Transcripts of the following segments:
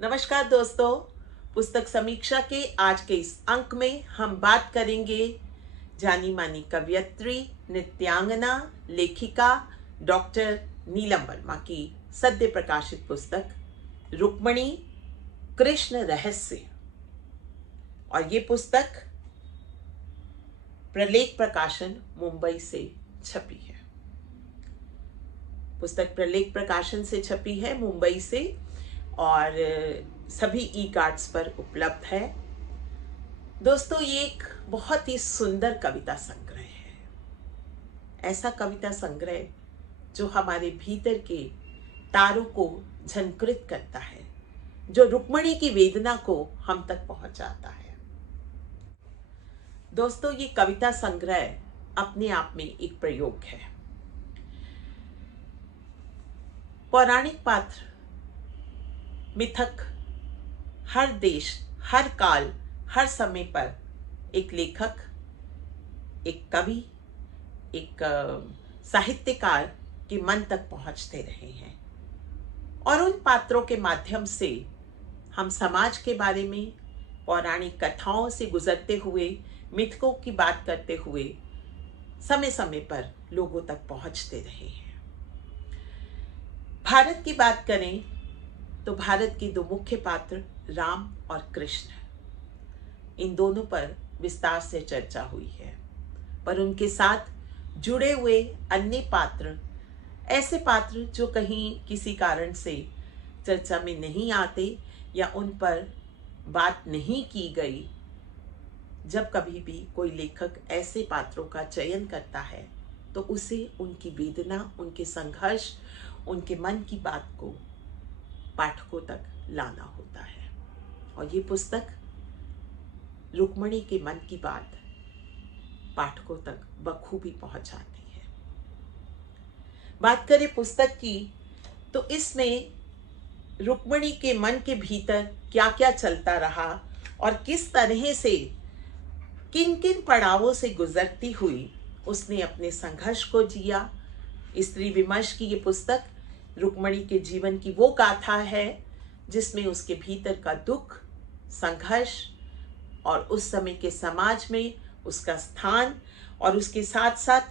नमस्कार दोस्तों। पुस्तक समीक्षा के आज के इस अंक में हम बात करेंगे जानी मानी कवयित्री, नृत्यांगना, लेखिका डॉक्टर नीलम वर्मा की सद्य प्रकाशित पुस्तक रुक्मणी कृष्ण रहस्य। और ये पुस्तक प्रलेख प्रकाशन मुंबई से छपी है। पुस्तक प्रलेख प्रकाशन से छपी है मुंबई से और सभी ई कार्ड्स पर उपलब्ध है। दोस्तों, ये एक बहुत ही सुंदर कविता संग्रह है। ऐसा कविता संग्रह जो हमारे भीतर के तारों को झंकृत करता है, जो रुक्मणी की वेदना को हम तक पहुंचाता है। दोस्तों, ये कविता संग्रह अपने आप में एक प्रयोग है। पौराणिक पात्र, मिथक, हर देश, हर काल, हर समय पर एक लेखक, एक कवि, एक साहित्यकार के मन तक पहुंचते रहे हैं और उन पात्रों के माध्यम से हम समाज के बारे में, पौराणिक कथाओं से गुजरते हुए, मिथकों की बात करते हुए समय समय पर लोगों तक पहुंचते रहे हैं। भारत की बात करें तो भारत के दो मुख्य पात्र राम और कृष्ण, इन दोनों पर विस्तार से चर्चा हुई है। पर उनके साथ जुड़े हुए अन्य पात्र, ऐसे पात्र जो कहीं किसी कारण से चर्चा में नहीं आते या उन पर बात नहीं की गई, जब कभी भी कोई लेखक ऐसे पात्रों का चयन करता है तो उसे उनकी वेदना, उनके संघर्ष, उनके मन की बात को पाठकों तक लाना होता है। और ये पुस्तक रुक्मणी के मन की बात पाठकों तक बखूबी पहुंचाती है। बात करें पुस्तक की तो इसमें रुक्मणी के मन के भीतर क्या क्या चलता रहा और किस तरह से, किन किन पड़ावों से गुजरती हुई उसने अपने संघर्ष को जिया। स्त्री विमर्श की ये पुस्तक रुक्मणी के जीवन की वो गाथा है जिसमें उसके भीतर का दुख, संघर्ष और उस समय के समाज में उसका स्थान और उसके साथ साथ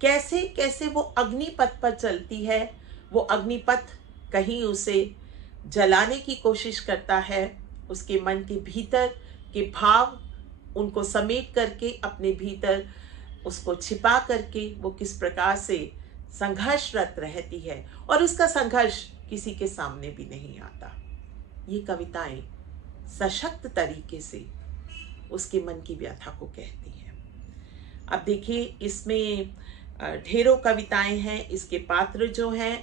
कैसे कैसे वो अग्निपथ पर चलती है। वो अग्निपथ कहीं उसे जलाने की कोशिश करता है, उसके मन के भीतर के भाव उनको समेट करके अपने भीतर उसको छिपा करके वो किस प्रकार से संघर्षरत रहती है और उसका संघर्ष किसी के सामने भी नहीं आता। ये कविताएं सशक्त तरीके से उसके मन की व्यथा को कहती हैं। अब देखिए, इसमें ढेरों कविताएं हैं। इसके पात्र जो हैं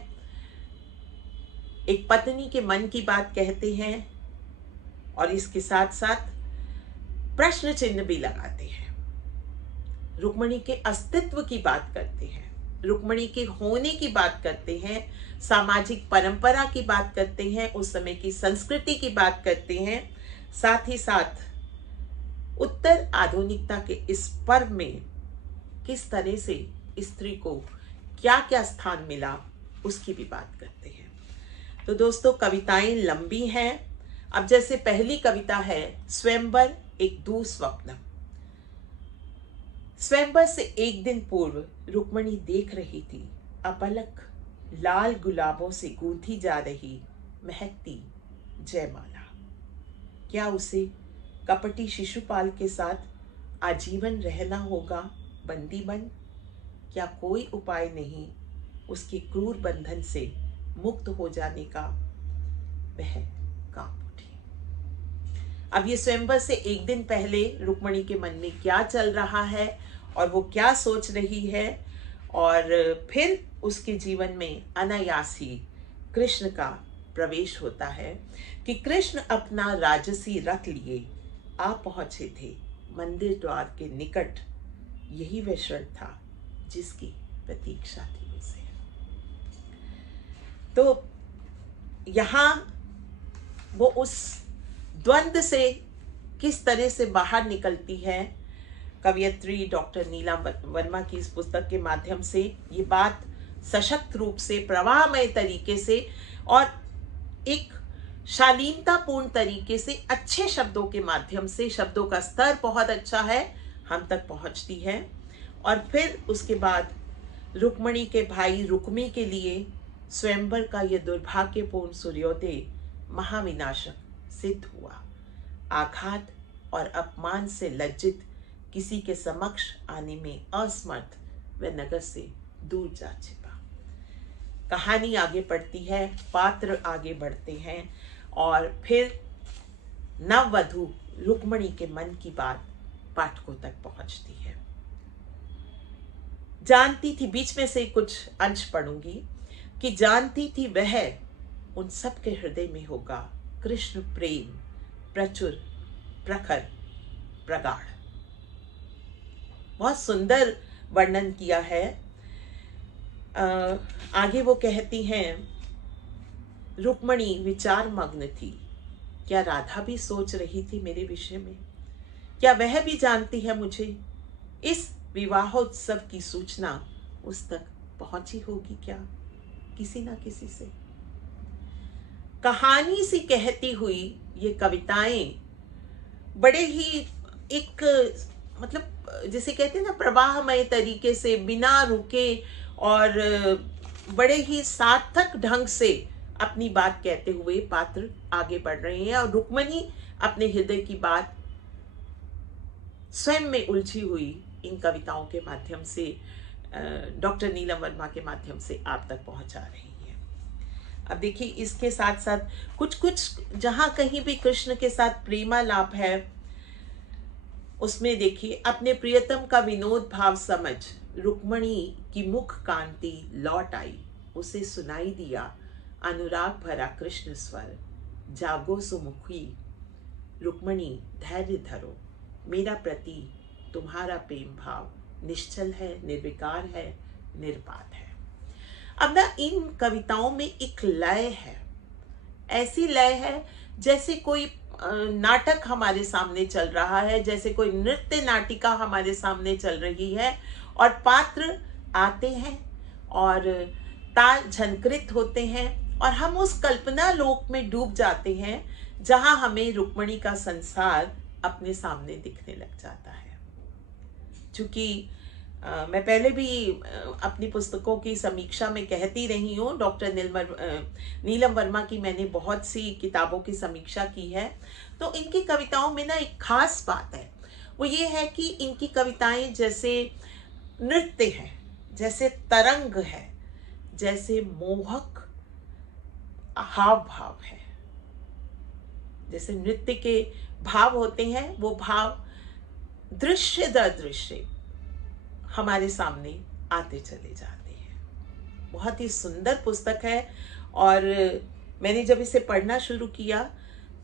एक पत्नी के मन की बात कहते हैं और इसके साथ साथ प्रश्न चिन्ह भी लगाते हैं। रुक्मणी के अस्तित्व की बात करते हैं, रुक्मणी के होने की बात करते हैं, सामाजिक परंपरा की बात करते हैं, उस समय की संस्कृति की बात करते हैं। साथ ही साथ उत्तर आधुनिकता के इस पर्व में किस तरह से स्त्री को क्या क्या स्थान मिला उसकी भी बात करते हैं। तो दोस्तों, कविताएं लंबी हैं। अब जैसे पहली कविता है स्वयंवर एक दुस्वप्न। स्वयंवर से एक दिन पूर्व रुक्मणी देख रही थी अपलक लाल गुलाबों से गूंथी जा रही महकती जयमाला। क्या उसे कपटी शिशुपाल के साथ आजीवन रहना होगा बंदी बन? क्या कोई उपाय नहीं उसके क्रूर बंधन से मुक्त हो जाने का? वह कांप उठी। अब ये स्वयंवर से एक दिन पहले रुक्मणी के मन में क्या चल रहा है और वो क्या सोच रही है, और फिर उसके जीवन में अनायास ही कृष्ण का प्रवेश होता है कि कृष्ण अपना राजसी रथ लिए आ पहुंचे थे मंदिर द्वार के निकट। यही वह क्षण था जिसकी प्रतीक्षा थी उसे। तो यहाँ वो उस द्वंद्व से किस तरह से बाहर निकलती है, कवयित्री डॉक्टर नीलम वर्मा की इस पुस्तक के माध्यम से ये बात सशक्त रूप से, प्रवाहमय तरीके से और एक शालीनतापूर्ण तरीके से अच्छे शब्दों के माध्यम से, शब्दों का स्तर बहुत अच्छा है, हम तक पहुंचती है। और फिर उसके बाद रुक्मणी के भाई रुक्मी के लिए स्वयंवर का यह दुर्भाग्यपूर्ण सूर्योदय महाविनाशक सिद्ध हुआ। आघात और अपमान से लज्जित, किसी के समक्ष आने में असमर्थ, वह नगर से दूर जा छिपा। कहानी आगे बढ़ती है, पात्र आगे बढ़ते हैं और फिर नववधु रुक्मणी के मन की बात पाठकों तक पहुंचती है। जानती थी, बीच में से कुछ अंश पढ़ूंगी, कि जानती थी वह उन सब के हृदय में होगा कृष्ण प्रेम प्रचुर प्रखर प्रगाढ़। बहुत सुंदर वर्णन किया है। आगे वो कहती हैं, रुक्मणी विचार मग्न थी, क्या राधा भी सोच रही थी मेरे विषय में? क्या वह भी जानती है मुझे? इस विवाहोत्सव की सूचना उस तक पहुंची होगी क्या किसी ना किसी से? कहानी सी कहती हुई ये कविताएं बड़े ही एक मतलब जिसे कहते हैं ना प्रवाहमय तरीके से, बिना रुके और बड़े ही सार्थक ढंग से अपनी बात कहते हुए पात्र आगे बढ़ रहे हैं। और रुक्मणी अपने हृदय की बात स्वयं में उलझी हुई इन कविताओं के माध्यम से डॉक्टर नीलम वर्मा के माध्यम से आप तक पहुंचा रही है। अब देखिए, इसके साथ साथ कुछ कुछ जहां कहीं भी कृष्ण के साथ प्रेमालाप है, उसमें देखिए, अपने प्रियतम का विनोद भाव समझ रुक्मणी की मुख कांति लौट आई, उसे सुनाई दिया अनुराग भरा कृष्ण स्वर, जागो सुमुखी रुक्मणी धैर्य धरो, मेरा प्रति तुम्हारा प्रेम भाव निश्चल है, निर्विकार है, निर्बाध है। अब ना इन कविताओं में एक लय है, ऐसी लय है जैसे कोई नाटक हमारे सामने चल रहा है, जैसे कोई नृत्य नाटिका हमारे सामने चल रही है और पात्र आते हैं और ताल झनकृत होते हैं और हम उस कल्पना लोक में डूब जाते हैं जहां हमें रुक्मणी का संसार अपने सामने दिखने लग जाता है। चूंकि मैं पहले भी अपनी पुस्तकों की समीक्षा में कहती रही हूँ, डॉक्टर नीलम वर्मा की मैंने बहुत सी किताबों की समीक्षा की है, तो इनकी कविताओं में ना एक खास बात है, वो ये है कि इनकी कविताएं जैसे नृत्य है, जैसे तरंग है, जैसे मोहक हाव भाव है। जैसे नृत्य के भाव होते हैं, वो भाव दृश्य दर दृश्य हमारे सामने आते चले जाते हैं। बहुत ही सुंदर पुस्तक है और मैंने जब इसे पढ़ना शुरू किया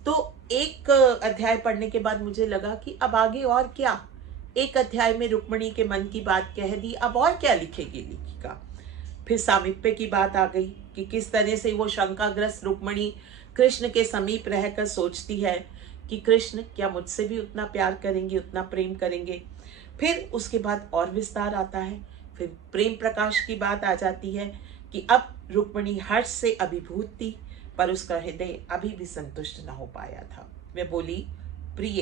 तो एक अध्याय पढ़ने के बाद मुझे लगा कि अब आगे और क्या। एक अध्याय में रुक्मणी के मन की बात कह दी, अब और क्या लिखेगी लेखिका। फिर सामीप्य की बात आ गई कि किस तरह से वो शंकाग्रस्त रुक्मणी कृष्ण के समीप रहकर सोचती है कि कृष्ण क्या मुझसे भी उतना प्यार करेंगे, उतना प्रेम करेंगे। फिर उसके बाद और विस्तार आता है, फिर प्रेम प्रकाश की बात आ जाती है कि अब रुक्मणी हर्ष से अभिभूत थी, पर उसका हृदय अभी भी संतुष्ट न हो पाया था। वह बोली, प्रिय,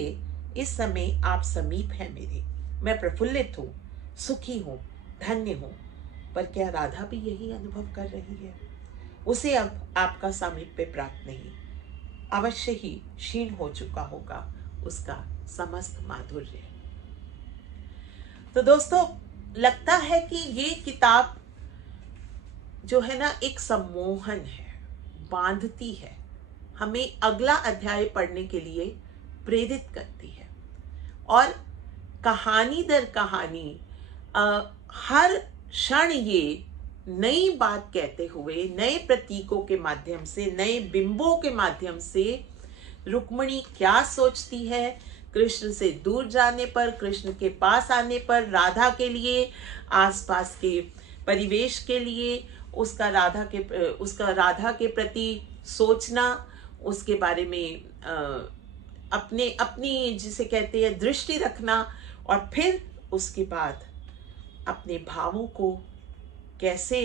इस समय आप समीप हैं मेरे, मैं प्रफुल्लित हूँ, सुखी हूँ, धन्य हूँ, पर क्या राधा भी यही अनुभव कर रही है? उसे अब आपका सामीप्य प्राप्त नहीं, अवश्य ही क्षीण हो चुका होगा उसका समस्त माधुर्य। तो दोस्तों, लगता है कि ये किताब जो है ना एक सम्मोहन है, बांधती है, हमें अगला अध्याय पढ़ने के लिए प्रेरित करती है और कहानी दर कहानी हर क्षण ये नई बात कहते हुए, नए प्रतीकों के माध्यम से, नए बिंबों के माध्यम से रुक्मणी क्या सोचती है, कृष्ण से दूर जाने पर, कृष्ण के पास आने पर, राधा के लिए, आसपास के परिवेश के लिए, उसका राधा के प्रति सोचना, उसके बारे में अपनी जिसे कहते हैं दृष्टि रखना, और फिर उसके बाद अपने भावों को कैसे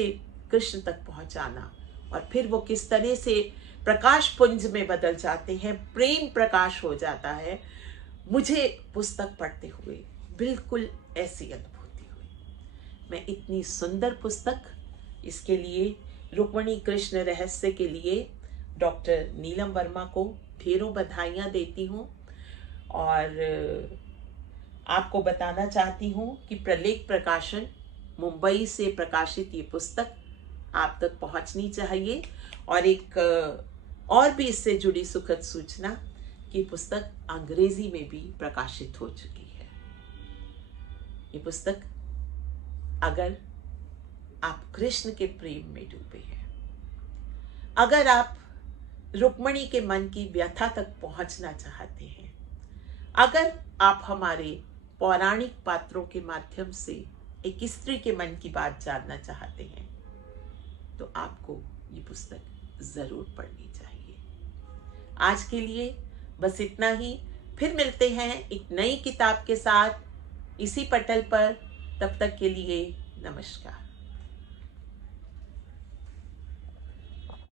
कृष्ण तक पहुंचाना, और फिर वो किस तरह से प्रकाश पुंज में बदल जाते हैं, प्रेम प्रकाश हो जाता है। मुझे पुस्तक पढ़ते हुए बिल्कुल ऐसी अनुभूति हुई। मैं इतनी सुंदर पुस्तक, इसके लिए रुक्मिणी कृष्ण रहस्य के लिए डॉक्टर नीलम वर्मा को ढेरों बधाइयाँ देती हूँ। और आपको बताना चाहती हूँ कि प्रलेख प्रकाशन मुंबई से प्रकाशित ये पुस्तक आप तक पहुँचनी चाहिए। और एक और भी इससे जुड़ी सुखद सूचना कि पुस्तक अंग्रेजी में भी प्रकाशित हो चुकी है। ये पुस्तक, अगर आप कृष्ण के प्रेम में डूबे हैं, अगर आप रुक्मिणी के मन की व्यथा तक पहुंचना चाहते हैं, अगर आप हमारे पौराणिक पात्रों के माध्यम से एक स्त्री के मन की बात जानना चाहते हैं, तो आपको ये पुस्तक जरूर पढ़नी चाहिए। आज के लिए बस इतना ही। फिर मिलते हैं एक नई किताब के साथ इसी पटल पर। तब तक के लिए नमस्कार।